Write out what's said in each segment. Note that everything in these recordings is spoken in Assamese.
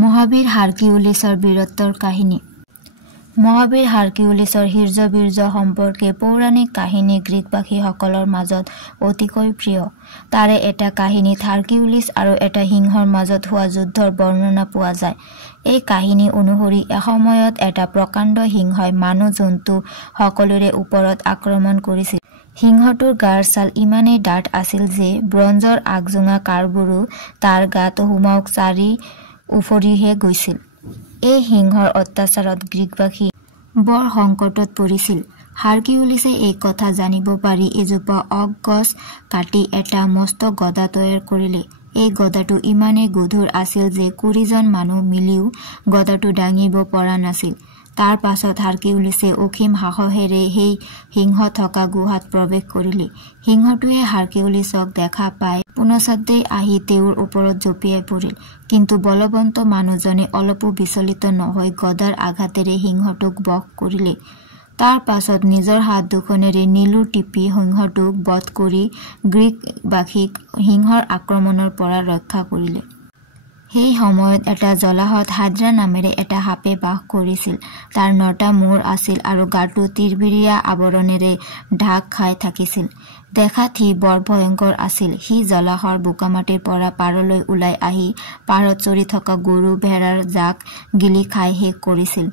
মহাবীৰ হাৰকিউলিছৰ বীৰত্বৰ কাহিনী। মহাবীৰ হাৰকিউলিছৰ হীৰ্য-বীৰ্য সম্পৰ্কে পৌৰাণিক কাহিনী গ্ৰীকবাসীসকলৰ মাজত অতিকৈ প্ৰিয়। তাৰে এটা কাহিনীত হাৰকিউলিছ আৰু এটা সিংহৰ মাজত হোৱা যুদ্ধৰ বৰ্ণনা পোৱা যায়। এই কাহিনী অনুসৰি এসময়ত এটা প্ৰকাণ্ড সিংহই মানুহ জন্তু সকলোৰে ওপৰত আক্ৰমণ কৰিছিল। সিংহটোৰ গাৰ ছাল ইমানেই ডাঠ আছিল যে ব্ৰঞ্জৰ আগজোঙা কাঁড়বোৰো তাৰ গাত হুমাওক চাৰি উফৰিহে গৈছিল। এই সিংহৰ অত্যাচাৰত গ্ৰীকবাসী বৰ সংকটত পৰিছিল। হাৰকিউলিছে এই কথা জানিব পাৰি এজোপা অক গছ কাটি এটা মস্ত গদা তৈয়াৰ কৰিলে। এই গদাটো ইমানেই গধুৰ আছিল যে 20জন মানুহ মিলিও গদাটো দাঙিব পৰা নাছিল। তাৰ পাছত হাৰকিউলিছে অসীম সাহসেৰে সেই সিংহ থকা গুহাত প্ৰৱেশ কৰিলে। সিংহটোৱে হাৰকিউলিছক দেখা পাই পুনচাতেই আহি তেওঁৰ ওপৰত জঁপিয়াই পৰিল। কিন্তু বলৱন্ত মানুহজনে অলপো বিচলিত নহৈ গদাৰ আঘাতেৰে সিংহটোক বশ কৰিলে। তাৰ পাছত নিজৰ হাত দুখনেৰে নীলুৰ টিপি সিংহটোক বধ কৰি গ্ৰীকবাসীক সিংহৰ আক্ৰমণৰ পৰা ৰক্ষা কৰিলে। সেই সময়ত এটা জলাহত হাইড্ৰা নামেৰে এটা সাপে বাস কৰিছিল। তাৰ 9টা মূৰ আছিল আৰু গাটো তিৰবিৰিয়া আৱৰণেৰে ঢাক খাই থাকিছিল। দেখাত সি বৰ ভয়ংকৰ আছিল। সি জলাহৰ বোকামাটিৰ পৰা পাৰলৈ ওলাই আহি পাৰত চৰি থকা গৰু ভেড়াৰ জাক গিলি খাই শেষ কৰিছিল।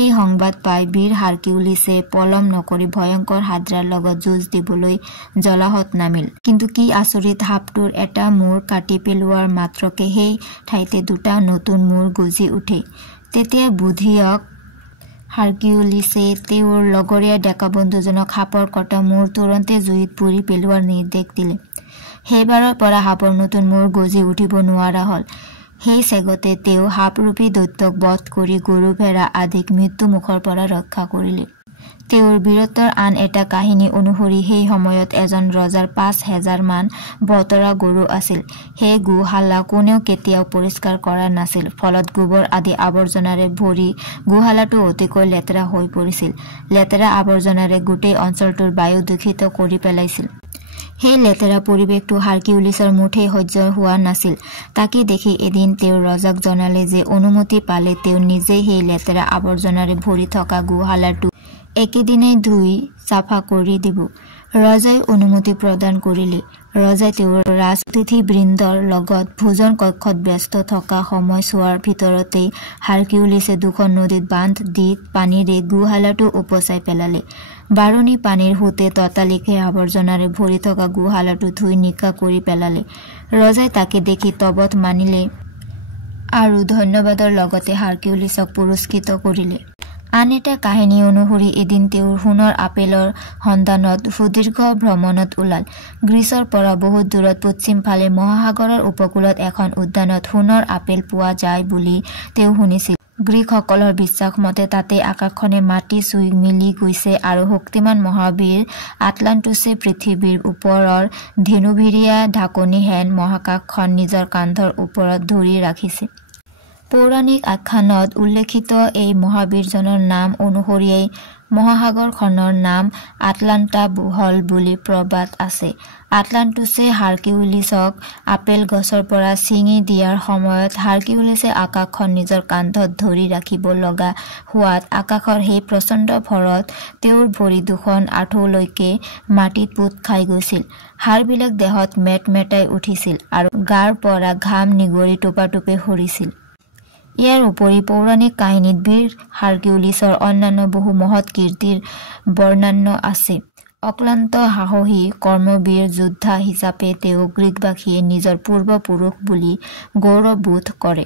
এই সংবাদ পাই বীৰ হাৰকিউলিছে পলম নকৰি ভয়ংকৰ হাইড্ৰাৰ লগত যুঁজ দিবলৈ জলাহত নামিল। কিন্তু কি আচৰিত, সাপটোৰ এটা মূৰ কাটি পেলোৱাৰ মাত্ৰকে সেই ঠাইতে 2টা নতুন মূৰ গজি উঠে। তেতিয়া বুদ্ধিয়ক হাৰকিউলিছে তেওঁৰ লগৰীয়া ডেকা বন্ধুজনক সাপৰ কটা মূৰ তুৰন্তে জুইত পুৰি পেলোৱাৰ নিৰ্দেশ দিলে। সেইবাৰৰ পৰা সাপৰ নতুন মূৰ গজি উঠিব নোৱাৰা হ'ল। সেই চেগতে তেওঁ সাপৰূপী দৈত্যক বধ কৰি গৰু ভেড়া আদিক মৃত্যু মুখৰ পৰা ৰক্ষা কৰিলে। তেওঁৰ বীৰত্বৰ আন এটা কাহিনী অনুসৰি সেই সময়ত এজন ৰজাৰ 5000 মান বতৰা গৰু আছিল। সেই গোশালা কোনেও কেতিয়াও পৰিষ্কাৰ কৰা নাছিল। ফলত গোবৰ আদি আৱৰ্জনাৰে ভৰি গোশালাটো অতিকৈ লেতেৰা হৈ পৰিছিল। লেতেৰা আৱৰ্জনাৰে গোটেই অঞ্চলটোৰ বায়ু দূষিত কৰি পেলাইছিল। সেই লেতেৰা পৰিৱেশটো হাৰকিউলিছৰ মুঠেই সহ্য হোৱা নাছিল। তাকে দেখি এদিন তেওঁ ৰজাক জনালে যে অনুমতি পালে তেওঁ নিজেই সেই লেতেৰা আৱৰ্জনাৰে ভৰি থকা গোশালাটো একেদিনাই ধুই চাফা কৰি দিব। ৰজাই অনুমতি প্ৰদান কৰিলে। ৰজাই তেওঁৰ ৰাজতিথিবৃন্দৰ লগত ভোজন কক্ষত ব্যস্ত থকা সময়ছোৱাৰ ভিতৰতেই হাৰকিউলিছে 2খন নদীত বান্ধ দি পানীৰে গোশালাটো উপচাই পেলালে। বাৰণি পানীৰ সোঁতে ততালিকে আৱৰ্জনাৰে ভৰি থকা গোশালাটো ধুই নিকা কৰি পেলালে। ৰজাই তাকে দেখি তবত মানিলে আৰু ধন্যবাদৰ লগতে হাৰকিউলিছক পুৰস্কৃত কৰিলে। আন এটা কাহিনী অনুসৰি এদিন তেওঁৰ সোণৰ আপেলৰ সন্ধানত সুদীৰ্ঘ ভ্ৰমণত ওলাল। গ্ৰীচৰ পৰা বহুত দূৰত পশ্চিম ফালে মহাসাগৰৰ উপকূলত এখন উদ্যানত সোণৰ আপেল পোৱা যায় বুলি তেওঁ শুনিছিল। গ্ৰীকসকলৰ বিশ্বাস মতে তাতে আকাশখনে মাটি চুই মিলি গৈছে আৰু শক্তিমান মহাবীৰ আটলাণ্টিছে পৃথিৱীৰ ওপৰৰ ধেনুভিৰিয়া ঢাকনিহেন মহাকাশখন নিজৰ কান্ধৰ ওপৰত ধৰি ৰাখিছে। পৌৰাণিক আখ্যানত উল্লেখিত এই মহাবীৰজনৰ নাম অনুসৰিয়েই মহাসাগৰখনৰ নাম আটলাণ্টা হল বুলি প্ৰবাদ আছে। আটলাণ্টিছে হাৰকিউলিছক আপেল গছৰ পৰা ছিঙি দিয়াৰ সময়ত হাৰকিউলিছে আকাশখন নিজৰ কান্ধত ধৰি ৰাখিব লগা হোৱাত আকাশৰ সেই প্ৰচণ্ড ভৰত তেওঁৰ ভৰি দুখন আঁঠুলৈকে মাটিত পোত খাই গৈছিল। হাড়বিলাক দেহত মেটমেটাই উঠিছিল আৰু গাৰ পৰা ঘাম নিগৰি টোপাটোপে সৰিছিল। ইয়াৰ উপৰি পৌৰাণিক কাহিনীত বীৰ হাৰকিউলিছৰ অন্যান্য বহু মহৎ কীৰ্তিৰ বৰ্ণনা আছে। অক্লান্ত সাহসী কৰ্মবীৰ যোদ্ধা হিচাপে তেওঁ গ্ৰীকবাসীয়ে নিজৰ পূৰ্বপুৰুষ বুলি গৌৰৱবোধ কৰে।